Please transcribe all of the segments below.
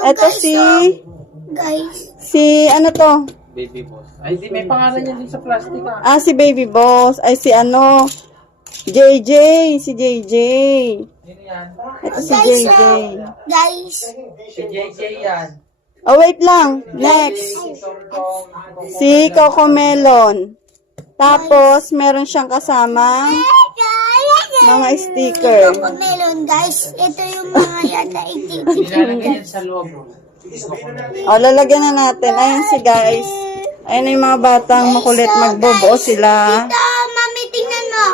Ito si... Guys. Si ano to? Baby boss. Ay, di, may pangalan niya din sa plastic ah. Ah, si Baby Boss. Ay, si ano? JJ. Si JJ. Sino yan? Ito si JJ. Guys. Si JJ yan. Oh, wait lang. Next. Si Coco Melon. Tapos, meron siyang kasama mga sticker. Coco Melon, guys. Ito yung mga yata Nilalagay yan sa loob. O, lalagyan na natin. Ayun si guys. Ayun na yung mga batang makulit. Magbobo sila. Dito, mami, tingnan mo.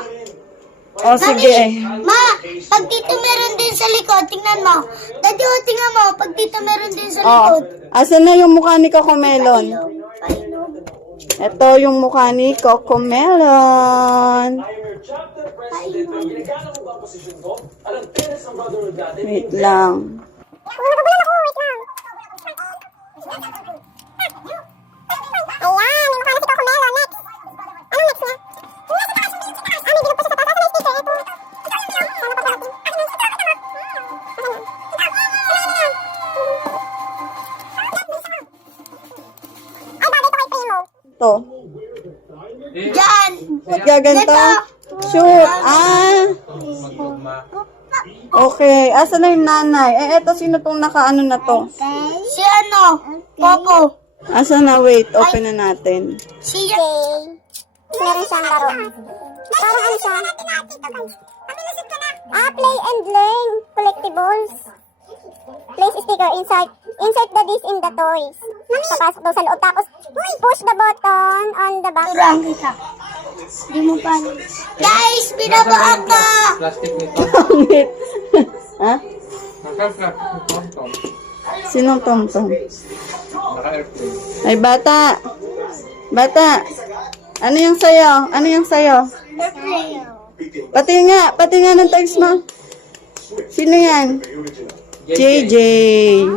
O, sige. Ma, pag dito meron din sa likod, tingnan mo. Daddy, tingnan mo. Pag dito meron din sa O, likod. asan na yung mukha ni Coco Melon? Pailog. Ito yung mukha ni Coco Melon. Wait lang. Ito. Diyan. Ba't gaganto? Shoot. Ah. Magtugma. Okay. Asan na yung nanay? Eh, eto, sino tong nakaano na to? Si ano? Popo. Asan na? Wait. Open na natin. Si Jay. Meron siyang laro. Parang ano siya? Play and learn. Collectibles. Place sticker inside. Insert the disc in the toys. Papasok daw sa loob. Tapos, push the button on the back. Turang kita. Di mo pa. Guys, binabaan ka! Plastic nito. Pangit. Ha? Naka-plastic nito. Sinong tong-tong? Naka-airplane. Ay, bata. Bata. Ano yung sayo? Ano yung sayo? Pati nga ng toys mo. Sino yan? JJ.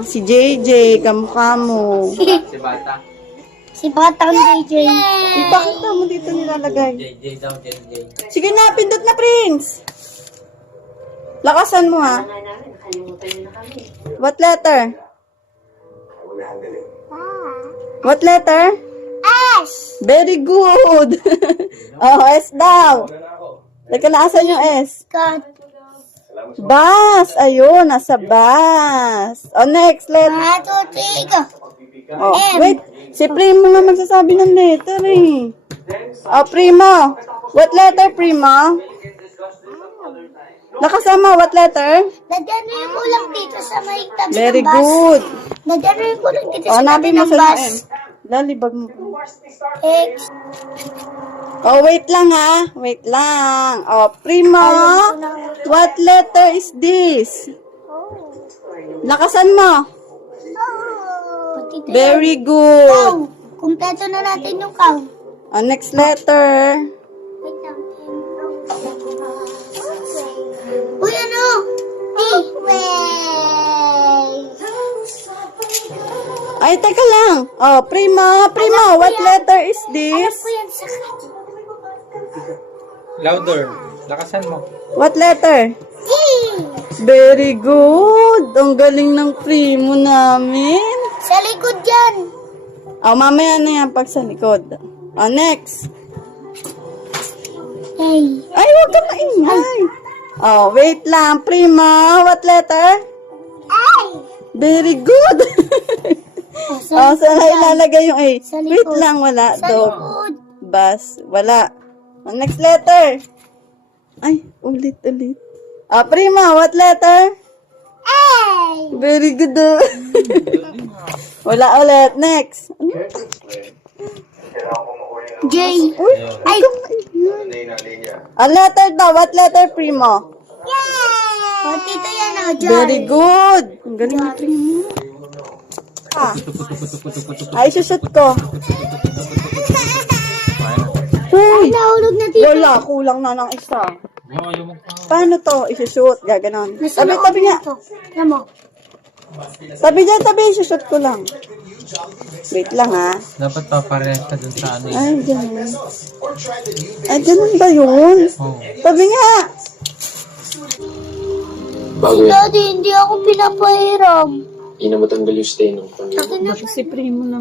Si JJ, kamukha mo. Si Bata. Si Batang DJ. Bakit mo dito nilalagay? JJ daw, JJ. Sige na, pindot na, Prince. Lakasan mo, ha? What letter? What letter? S! Very good. Oh, S daw. Teka, naasan yung S? God. Bus. Ayun, nasa bus. Oh, next letter. 1, 2, 3, go. Oh, M. wait. Si Primo nga magsasabi ng letter, eh. Oh, Primo. What letter, Primo? Nakasama, what letter? Naganoy ko lang dito sa may tabi Very ng bus. good. Naganoy ko lang dito Oh, sa tabi napin mo ng sa bus. M. Lalibag mo. X. Oh, wait lang, ha? Wait lang. Oh, Primo. What letter is this? Lakasan mo. Pati ito yan. Very good. Cow. Kumpleto na natin yung cow. Oh, next letter. Wait lang. Uy, ano? T. Ay, teka lang. Oh, Primo. What letter is Ano this? po yan sa Louder. Lakasan mo. What letter? T. Very good. Ang galing ng Primo namin. Sa likod yan. Oh, mamaya na yan pag sa likod. Oh, next. Hey. Ay, huwag ka maingay. Oh, wait lang. Primo, what letter? Ay. Very good. Oh, saan na ilalagay yung A? Sa likod. Wait lang, wala. Sa Dog. likod. Bus. Wala. Oh, next letter. Ay, ulit. Ah, Prima, what letter? Ay. Very good. Wala ulit. Next. Ano? J. Uy, Ay. ah, letter daw. What letter, Primo? Yay! O, tito yan o, John. Very good. Ang galing ni Primo. Ah. Ay, susut ko. Uy, Nahulog na tito. wala. Kulang na ng isa. Oh, yung Paano to? Isushoot. Gaganon. Nasa loob Tabi nga. nito. Alam mo. Tabi dyan, tabi. Isushoot ko lang. Wait lang, ha. dapat paparehas ka dun sa ano eh. Ay, ganun. Ay, ganun ba yun? Oh. Tabi nga. Daddy, hindi ako pinapahiram. Hindi na matanggal yung stain ng Panginoon. Si Primo na